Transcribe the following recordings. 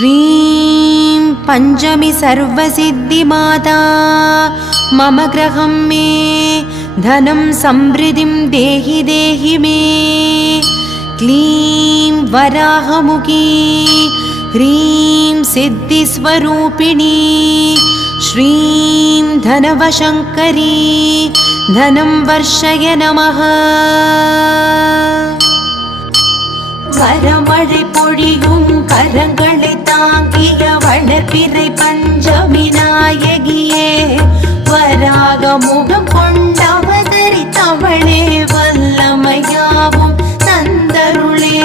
श्रीं पंचमी सर्वसिद्धिमाता मम ग्रहं मे धनं समृद्धिं देहि देहि मे। क्लीं वराहमुखी ह्रीं सिद्धिस्वरूपिणी श्रीं धनवशङ्करी धनं वर्षय नमः। வரமழை பொழியும் கரங்களை தாங்கிய வளர்பிறை பஞ்சமி நாயகியே, வராக முகம் கொண்டவதரித்தவளே, வல்லமையாவும் தந்தருளே.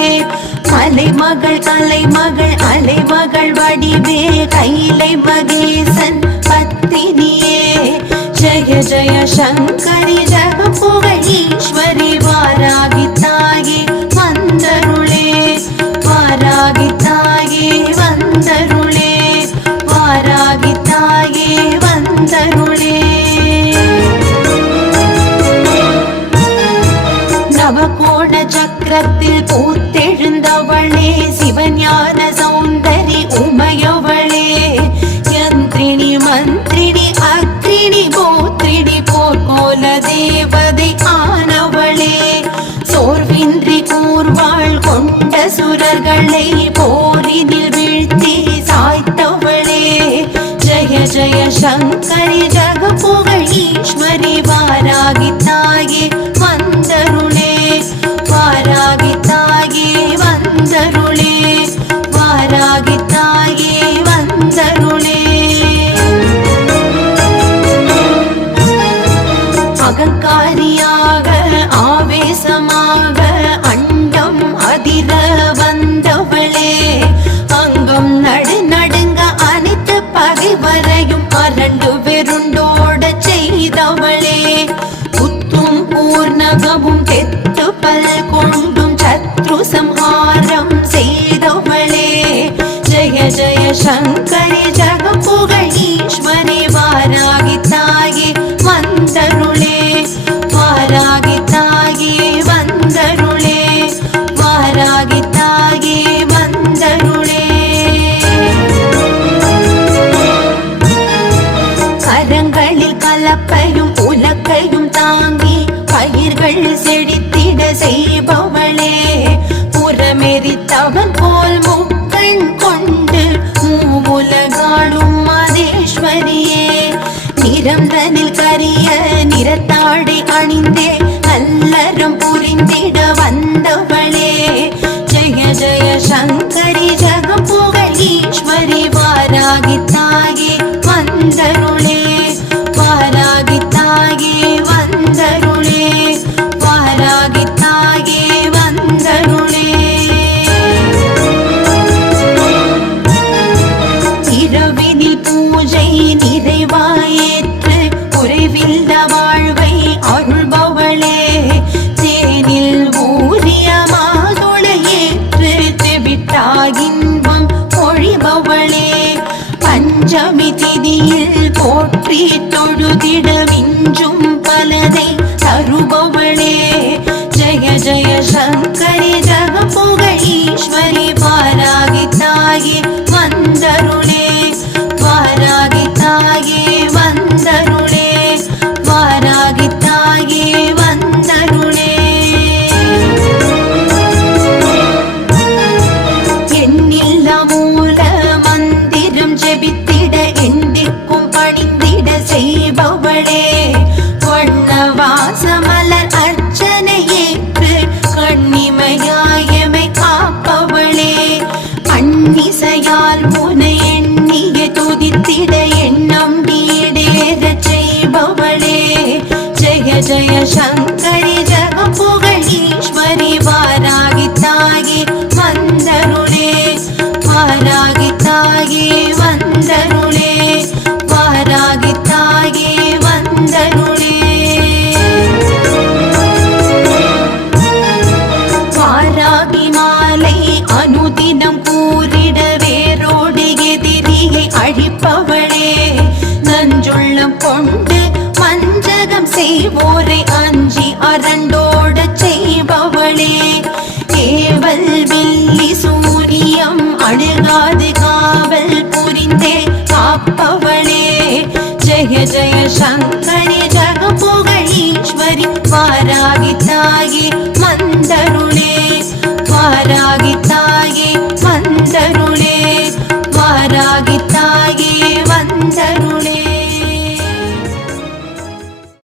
மலைமகள் கலைமகள் அலைமகள் வடிவே, கைலை மகேசன் பத்தினியே, ஜய ஜய சங்கரி ஜகபுகழ் ஈஸ்வரி, வாராகி தாயே வந்தருளே, வாராகி தாயே வந்தருளே, வாராகி தாயே வந்தருளே. நவகோண சக்கரத்தில் பூத்தெழுந்தவளே, சிவஞான சௌந்தரி உமையவளே, யந்திரிணி மந்திரிணி அக்ரிணி கோத்திரிணி போர்க்கோல தேவதை ஆனவளே, சோர்வின்றி கூர்வாள் கொண்ட சுரர்களை போரினில் வீழ்த்தி சாய்த்தவளே, ஜய ஜய சங்கரி ஜகபுகழ் ஈஸ்வரி, வாராகி தாயே வந்தருளே, வாராகி தாயே வந்தருளே, வாராகி தாயே வந்தருளே. அகங்காரியாக ஆவேசமாக அண்டம் அதிர வந்தவளே, அங்கம் நடு நடுங்க அனைத்து பகைவரையும் அரண்டு வெருண்டோட செய்தவளே, புத்தும் பூர்ணகமும் தெத்து பல் கொண்டும் சத்ரு சம்ஹாரம் செய்தவளே, ஜய ஜய சங்கரி ஜகபுகழ் ஈஸ்வரி, வாராகி தாயே வந்தருளே, வாராகி தாயே வந்தருளே, வாராகி தாயே வந்தருளே. கரங்களில் கலப்பையும் உலக்கையும் தாங்கி பயிர்கள் செழித்திட செய்பவளே, புறமெரித்தவன் போல் முக்கண் கொண்டு மூவுலகாளும் மாதேஸ்வரியே, நிறந்தனில் கரிய நிறத்தாடை அணிந்தே நல்லறம் புரிந்திட வந்தவளே, ஜய ஜய சங்கரி ஜகபுகழ் ஈஸ்வரி, வாராகி தாயே வந்தருளே, வாராகி தாயே வந்தருளே, வாராகி தாயே வந்தருளே. இரவினில் பூஜை நிறைவாயேற்று குறைவில்ல வாழ்வை அருள்பவளே, தேனில் ஊரிய மாதுளையேற்று தெவிட்டாகின்பம் பொழிபவளே, பஞ்சமி திதியில் போற்றி தொழுதிட மிஞ்சும் பலதை தருபவளே, ஜய ஜய சங்கரி ஜகபுகழ் ஈஸ்வரி, வாராகி தாயே வந்தருளே, வாராகி தாயே வந்தருளே, வாராகி தாயே வந்தருளே. எண்ணில்ல மூல மந்திரம் ஜெபித்திட எண்டிக்கும் பணிந்திட செய்பவளே, வண்ணவாசமலர் அர்ச்சனை ஏற்று கண்ணிமையாயமை காப்பவளே, அன்னிசையால் உனை எண்ணிய துதித்திட எண்ணம் ஈடேறச் செய்பவளே, ஜய ஜய சங்கரி ஜகபுகழ் ஈஸ்வரி, வாராகி தாயே வந்தருளே, வாராகி தாயே வந்தருளே, வாராகி தாயே வந்தருளே. வாராகி மாலை அனுதினம் கூறிட வேரோடு எதிரியை அழிப்பவளே, நஞ்சுள்ளம் கொண்டு வஞ்சகம் செய்வோரை அஞ்சி அரண்டோட செய்பவளே, ஏவல் வெள்ளி சூரியம் அழுகாது जय शङ्करि जगपुगळीश्वरि वारागि ताये